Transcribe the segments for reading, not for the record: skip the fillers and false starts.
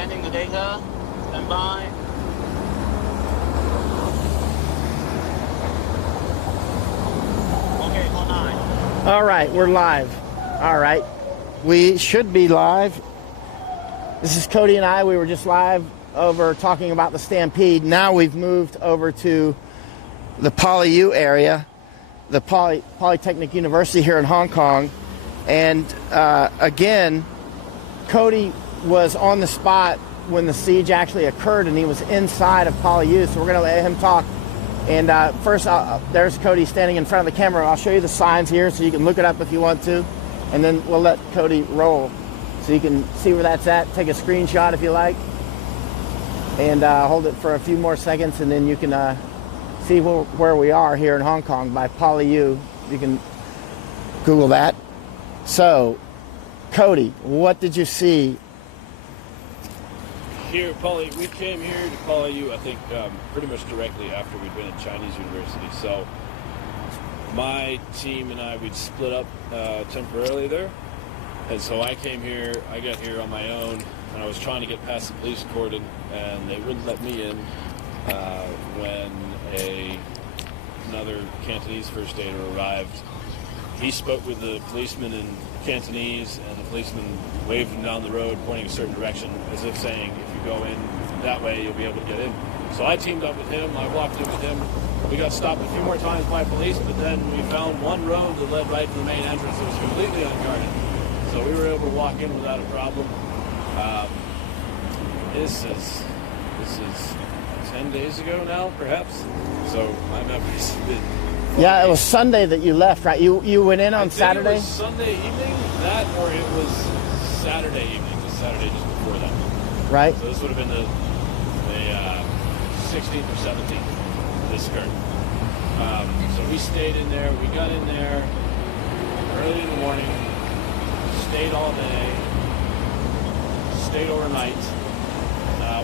sending the data. Stand by. Okay, hold 9. All right, we're live. All right, we should be live. This is Cody and I. We were just live over talking about the Stampede. Now we've moved over to the PolyU area, the Polytechnic University here in Hong Kong. And again, Cody was on the spot when the siege actually occurred, and he was inside of PolyU, so we're going to let him talk. And first, there's Cody standing in front of the camera. I'll show you the signs here so you can look it up if you want to, and then we'll let Cody roll so you can see where that's at. Take a screenshot if you like, and hold it for a few more seconds, and then you can see where we are here in Hong Kong by PolyU. You can Google that. So, Cody, what did you see? Here, we came here to PolyU, I think, pretty much directly after we'd been at Chinese University. So, my team and I, we'd split up temporarily there. And so I came here, I got here on my own, and I was trying to get past the police cordon, and they wouldn't let me in when another Cantonese first aider arrived. He spoke with the policeman in Cantonese, and the policeman waved him down the road, pointing a certain direction, as if saying, if you go in that way, you'll be able to get in. So I teamed up with him, I walked in with him. We got stopped a few more times by police, but then we found one road that led right to the main entrance that was completely unguarded. So we were able to walk in without a problem. This is 10 days ago now, perhaps. So my memory's a bit... Yeah, it was Sunday that you left, right? You went in on Saturday? It was Sunday evening, that, or it was Saturday evening, the Saturday just before that. Right. So this would have been the 16th or 17th, this skirt. So we stayed in there, we got in there early in the morning, stayed all day, stayed overnight.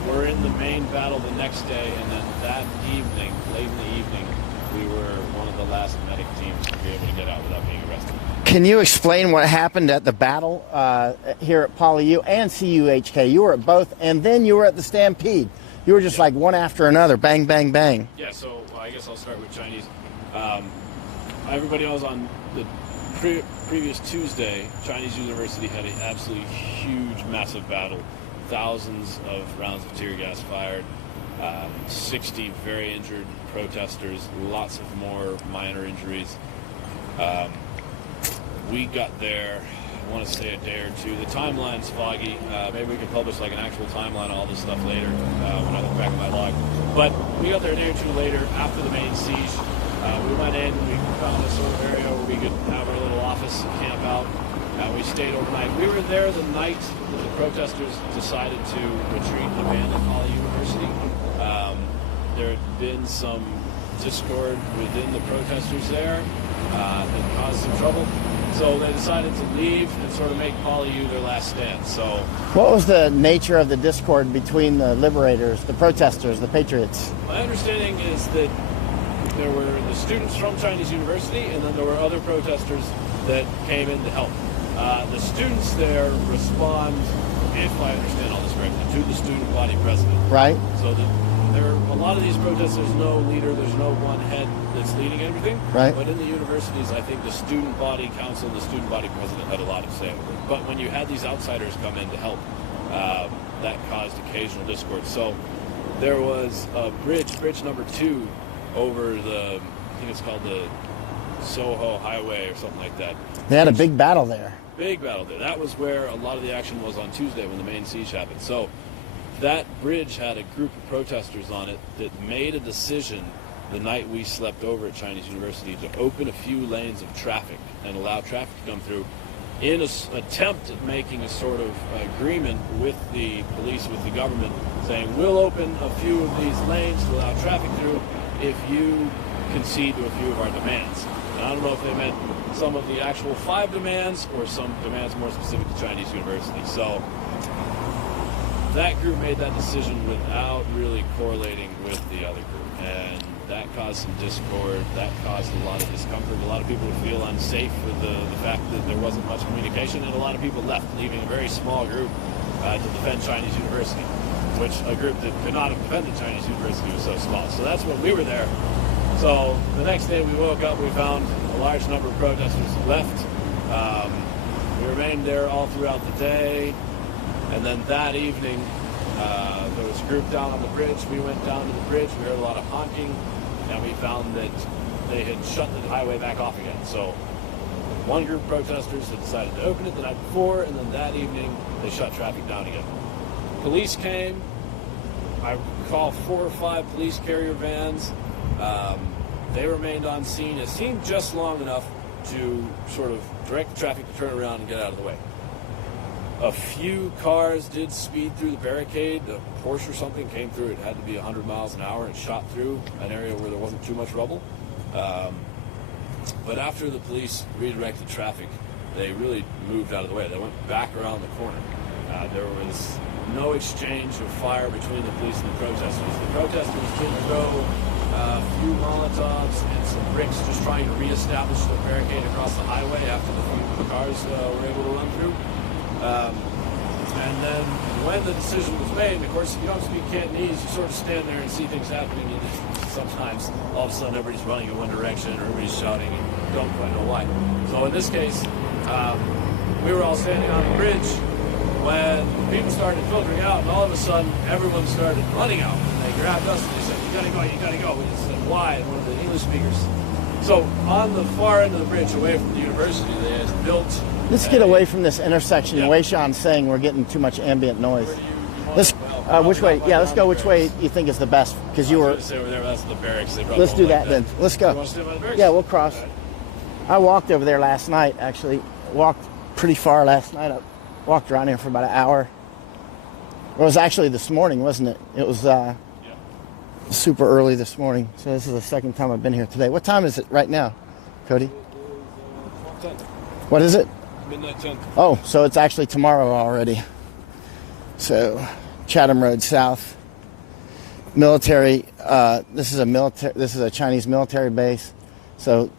We're in the main battle the next day, and then that evening, late in the evening, we were one of the last medic teams to be able to get out without being arrested. Can you explain what happened at the battle here at PolyU and CUHK? You were at both, and then you were at the Stampede. You were just like one after another, bang, bang, bang. Yeah, so I guess I'll start with Chinese. Everybody knows on the previous Tuesday, Chinese University had an absolutely huge, massive battle. Thousands of rounds of tear gas fired, 60 very injured protesters, lots of more minor injuries. We got there, I want to say a day or two. The timeline's foggy. Maybe we can publish like an actual timeline of all this stuff later when I look back at my log. But we got there a day or two later after the main siege. We went in, we found a sort of area where we could have our little office and camp out. We stayed overnight. We were there the night that the protesters decided to retreat and abandon Poly University. There had been some discord within the protesters there that caused some trouble. So they decided to leave and sort of make PolyU their last stand. So, what was the nature of the discord between the liberators, the protesters, the patriots? My understanding is that there were the students from Chinese University, and then there were other protesters that came in to help. The students there respond, if I understand all this correctly, to the student body president. Right. So there are a lot of these protests, there's no leader, there's no one head that's leading everything. Right. But in the universities, I think the student body council, the student body president had a lot of say over it. But when you had these outsiders come in to help, that caused occasional discord. So there was a bridge number 2 over the, I think it's called the Soho Highway or something like that. They had a big battle there. Big battle there. That was where a lot of the action was on Tuesday when the main siege happened. So that bridge had a group of protesters on it that made a decision the night we slept over at Chinese University to open a few lanes of traffic and allow traffic to come through in an attempt at making a sort of agreement with the police, with the government, saying we'll open a few of these lanes to allow traffic through if you concede to a few of our demands. And I don't know if they meant some of the actual 5 demands or some demands more specific to Chinese University. So that group made that decision without really correlating with the other group. And that caused some discord. That caused a lot of discomfort. A lot of people would feel unsafe with the fact that there wasn't much communication, and a lot of people left, leaving a very small group to defend Chinese University, which a group that could not have defended Chinese University was so small. So that's when we were there. So the next day we woke up, we found a large number of protesters left. We remained there all throughout the day, and then that evening there was a group down on the bridge. We went down to the bridge, we heard a lot of honking, and we found that they had shut the highway back off again. So one group of protesters had decided to open it the night before, and then that evening they shut traffic down again. Police came. I recall 4 or 5 police carrier vans. They remained on scene. It seemed just long enough to sort of direct the traffic to turn around and get out of the way. A few cars did speed through the barricade. A Porsche or something came through. It had to be 100 miles an hour and shot through an area where there wasn't too much rubble. But after the police redirected traffic, they really moved out of the way. They went back around the corner. There was no exchange of fire between the police and the protesters. The protesters did throw a few Molotovs and some bricks just trying to reestablish the barricade across the highway after the cars were able to run through. And then when the decision was made, of course, if you don't speak Cantonese, you sort of stand there and see things happening. And sometimes all of a sudden everybody's running in one direction or everybody's shouting and you don't quite know why. So in this case, we were all standing on the bridge when people started filtering out, and all of a sudden everyone started running out. And they grabbed us and they said, "You gotta go, you gotta go." We just said, "Why?" And one of the English speakers. So on the far end of the bridge away from the university, they had built... Let's get away from this intersection. Yeah. Weishan's saying we're getting too much ambient noise. Let's which way? Yeah, let's go which way you think is the best, because you were... Say over there, that's the barracks. Let's do that then. Let's go. You want to stay by the barracks? Yeah, we'll cross. Right. I walked over there last night, actually. Walked pretty far last night. I walked around here for about an hour. It was actually this morning, wasn't it? It was super early this morning. So this is the second time I've been here today. What time is it right now, Cody? It is 10. What is it? Midnight 10. Oh, so it's actually tomorrow already. So, Chatham Road South. Military. This is a Chinese military base. So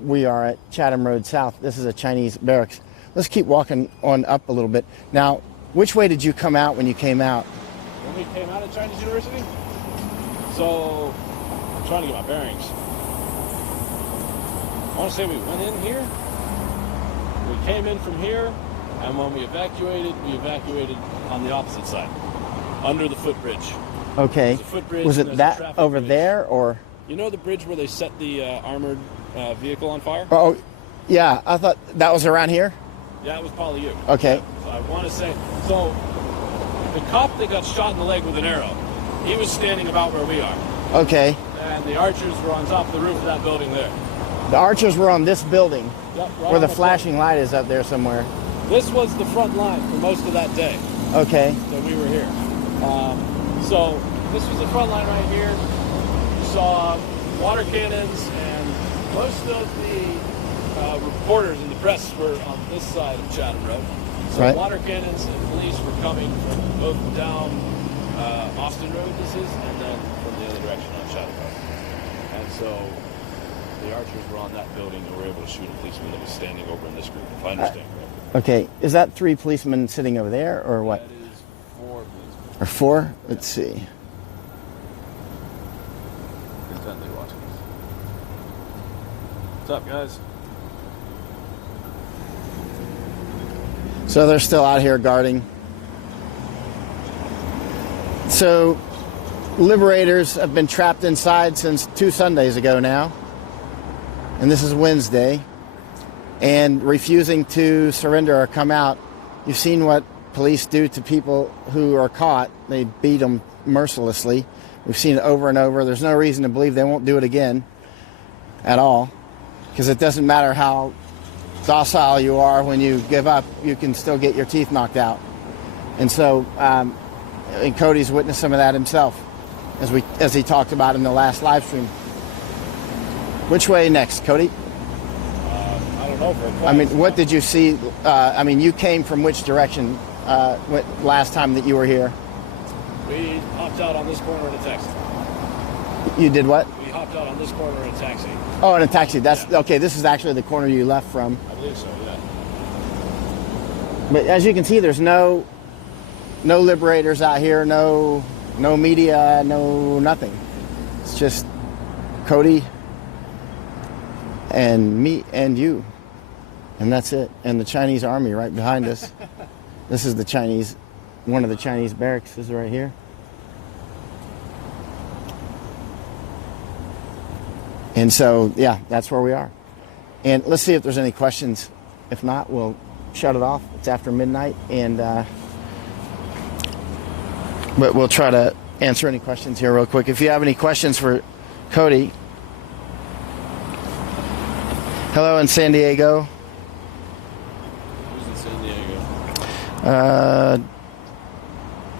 we are at Chatham Road South. This is a Chinese barracks. Let's keep walking on up a little bit. Now, which way did you come out when you came out? When we came out of Chinese University? So, I'm trying to get my bearings. I want to say we went in here. We came in from here, and when we evacuated on the opposite side, under the footbridge. Okay. Footbridge, was it that over bridge there, or? You know the bridge where they set the armored vehicle on fire? Oh, yeah. I thought that was around here. Yeah, it was probably you. Okay. So I want to say, so the cop that got shot in the leg with an arrow, he was standing about where we are. Okay. And the archers were on top of the roof of that building there. The archers were on this building, yep, right where the flashing light is up there somewhere. This was the front line for most of that day. Okay. That we were here. So this was the front line right here. You saw water cannons, and most of the reporters and the press were on this side of Chatham Road. So right. Water cannons and police were coming from both down Austin Road, this is, and then from the other direction on Chatham Road. And so the archers were on that building and were able to shoot a policeman that was standing over in this group, if I understand correctly. Okay. Is that 3 policemen sitting over there, or what? That is 4 policemen. Or 4? Let's see. Intently watching us. What's up, guys? So they're still out here guarding. So liberators have been trapped inside since 2 Sundays ago now. And this is Wednesday. And refusing to surrender or come out. You've seen what police do to people who are caught. They beat them mercilessly. We've seen it over and over. There's no reason to believe they won't do it again at all. Because it doesn't matter how docile you are. When you give up, you can still get your teeth knocked out. And so, and Cody's witnessed some of that himself, as he talked about in the last live stream. Which way next, Cody? I don't know. I mean, what did you see? I mean, you came from which direction last time that you were here? We hopped out on this corner in a taxi. You did what? We we hopped out on this corner in a taxi. Oh, in a taxi. That's okay. This is actually the corner you left from. I believe so, yeah. But as you can see, there's no liberators out here, no media, no nothing. It's just Cody and me and you, and that's it. And the Chinese army right behind us. This is the Chinese, one of the Chinese barracks is right here. And so, yeah, that's where we are. And let's see if there's any questions. If not, we'll shut it off. It's after midnight, and but we'll try to answer any questions here real quick. If you have any questions for Cody, hello in San Diego. Who's in San Diego? Uh,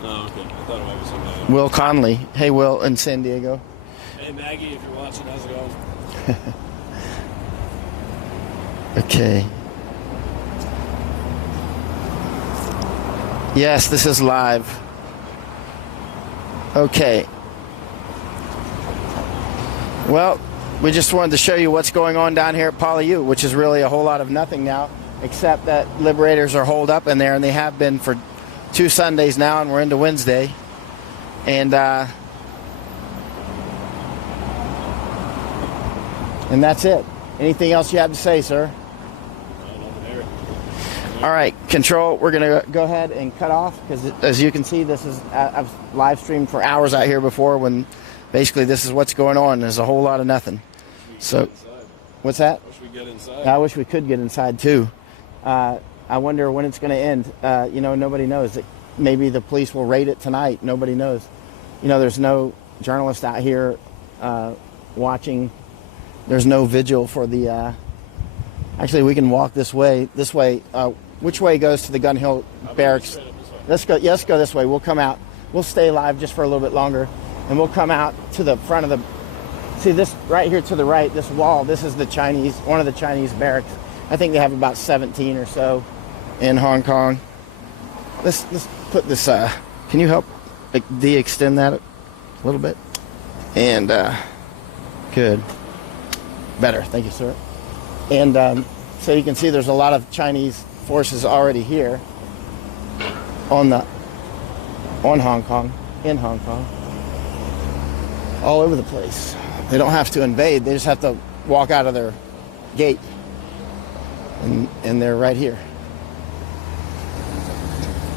Oh, okay. I thought it might be somebody else. Will Conley. Hey, Will in San Diego. Hey, Maggie, if you're watching, how's it going? Okay. Yes, this is live. Okay. Well, we just wanted to show you what's going on down here at Poly-U, which is really a whole lot of nothing now, except that liberators are holed up in there, and they have been for 2 Sundays now, and we're into Wednesday. And that's it. Anything else you have to say, sir? All right, Control, we're going to go ahead and cut off because, as you can see, this is I've live streamed for hours out here before when basically this is what's going on. There's a whole lot of nothing. So, what's that? Wish we get inside. I wish we could get inside, too. I wonder when it's going to end. Nobody knows. Maybe the police will raid it tonight. Nobody knows. There's no journalist out here watching. There's no vigil for the... Actually, we can walk this way. This way. Which way goes to the Gun Hill Barracks? Let's go. Let's go this way. We'll come out. We'll stay live just for a little bit longer, and we'll come out to the front of the. See this right here to the right. This wall. This is the Chinese. One of the Chinese barracks. I think they have about 17 or so in Hong Kong. Let's put this. Can you help de-extend that a little bit? And good. Better. Thank you, sir. And so you can see there's a lot of Chinese forces already here in Hong Kong, all over the place. They don't have to invade. They just have to walk out of their gate, and they're right here.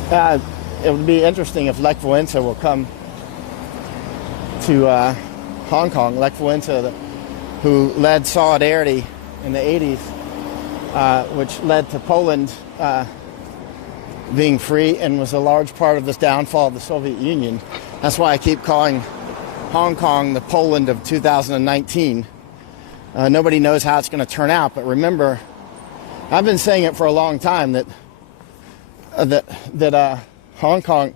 It would be interesting if Lech Walesa will come to Hong Kong. Lech Walesa, who led Solidarity in the 80s, which led to Poland being free and was a large part of this downfall of the Soviet Union. That's why I keep calling Hong Kong the Poland of 2019. Nobody knows how it's going to turn out, but remember, I've been saying it for a long time that Hong Kong,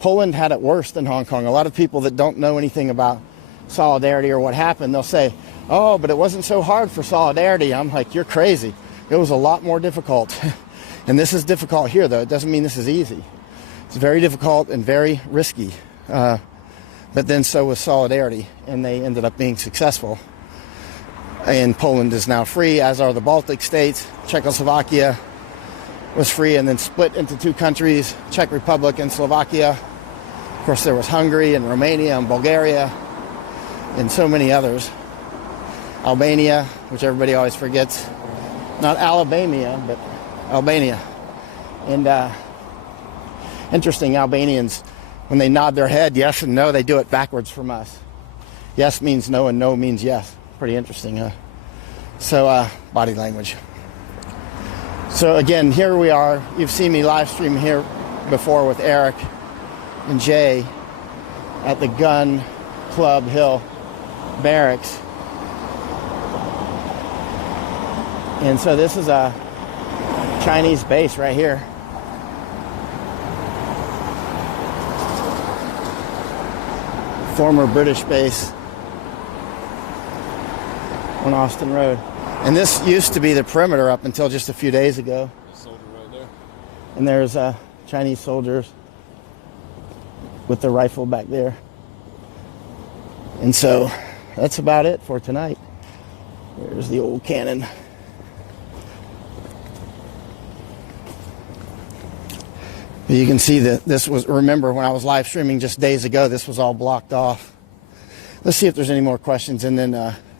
Poland had it worse than Hong Kong. A lot of people that don't know anything about Solidarity or what happened, they'll say, oh, but it wasn't so hard for Solidarity. I'm like, you're crazy. It was a lot more difficult. And this is difficult here, though. It doesn't mean this is easy. It's very difficult and very risky. But then so was Solidarity, and they ended up being successful. And Poland is now free, as are the Baltic states. Czechoslovakia was free and then split into 2 countries, Czech Republic and Slovakia. Of course, there was Hungary and Romania and Bulgaria and so many others. Albania, which everybody always forgets. Not Alabama, but Albania. And interesting, Albanians, when they nod their head yes and no, they do it backwards from us. Yes means no and no means yes. Pretty interesting, huh? So, body language. So again, here we are. You've seen me live stream here before with Eric and Jay at the Gun Club Hill Barracks. And so this is a Chinese base right here. Former British base on Austin Road. And this used to be the perimeter up until just a few days ago. Soldier right there. And there's Chinese soldiers with the rifle back there. And so that's about it for tonight. There's the old cannon. You can see that this was, remember when I was live streaming just days ago, this was all blocked off. Let's see if there's any more questions, and then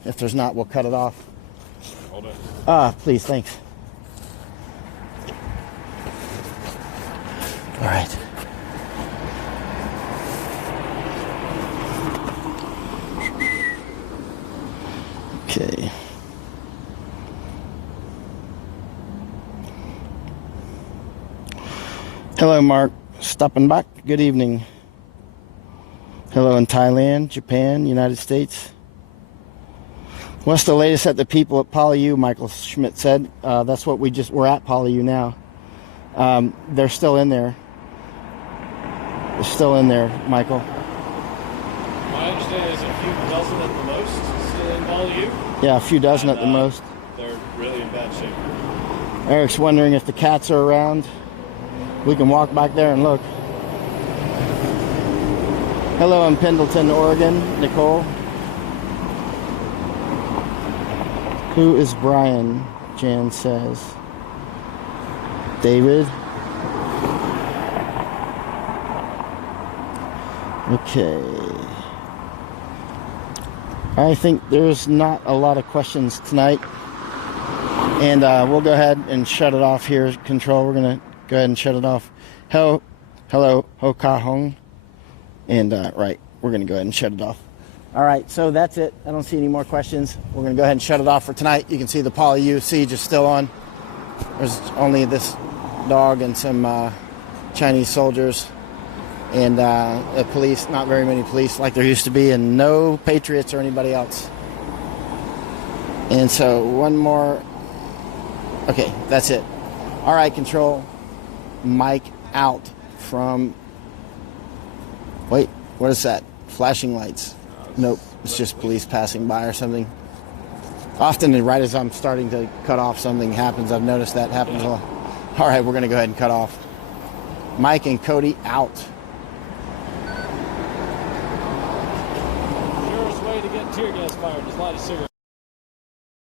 if there's not, we'll cut it off. Hold on. Please, thanks. All right. Okay. Hello, Mark. Stopping back. Good evening. Hello in Thailand, Japan, United States. What's the latest at the people at PolyU? Michael Schmidt said. That's what we're at PolyU now. They're still in there. They're still in there, Michael. My understanding is a few dozen at the most still in PolyU. Yeah, a few dozen at the most. They're really in bad shape. Eric's wondering if the cats are around. We can walk back there and look. Hello in Pendleton, Oregon, Nicole. Who is Brian? Jan says. David. Okay. I think there's not a lot of questions tonight. And we'll go ahead and shut it off here. Control, we're going to go ahead and shut it off. Hello, Ho Ka Hong. And right, we're going to go ahead and shut it off. All right, so that's it. I don't see any more questions. We're going to go ahead and shut it off for tonight. You can see the PolyU siege is still on. There's only this dog and some Chinese soldiers. And the police, not very many police like there used to be, and no patriots or anybody else. And so one more. Okay, that's it. All right, Control. Mike out from. Wait, what is that? Flashing lights. Nope, it's just police passing by or something. Often, right as I'm starting to cut off, something happens. I've noticed that happens a lot. All right, we're going to go ahead and cut off. Mike and Cody out. Surest way to get tear gas fired is light a cigarette.